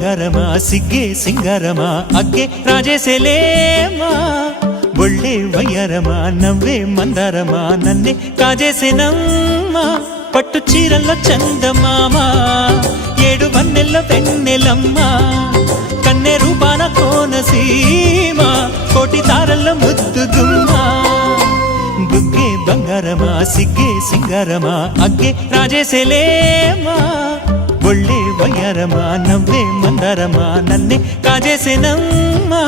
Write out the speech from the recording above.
ಬಂಗಾರಮ ಸಿಗ್ಗೆ ಸಿಂಗಾರಮ ಅಗ್ಗೆ ರಾಜೇಸೆಲೇಮಾ ಒಳ್ಳೆ ವಯ್ಯಾರಮ ನవ్వే మందారమ నన్నే కాజేసేనమ్మా పట్టు చీరల్లో చందమామ ఏడు వన్నెల్లో వెన్నెలమ్మ కన్నె రూపాన కోనసీమ కోటి తారల్లో ముద్దుగుమ్మ బుగ్గే ಬಂಗಾರಮ ಸಿಗ್ಗೆ ಸಿಂಗಾರಮ ಅಗ್ಗೆ ರಾಜೇಸೆಲೇಮಾ ಒಳ್ಳೆ ವಯ್ಯಾರಮ ನవ్వే మందారమ నన్నే కాజేసేనమ్మా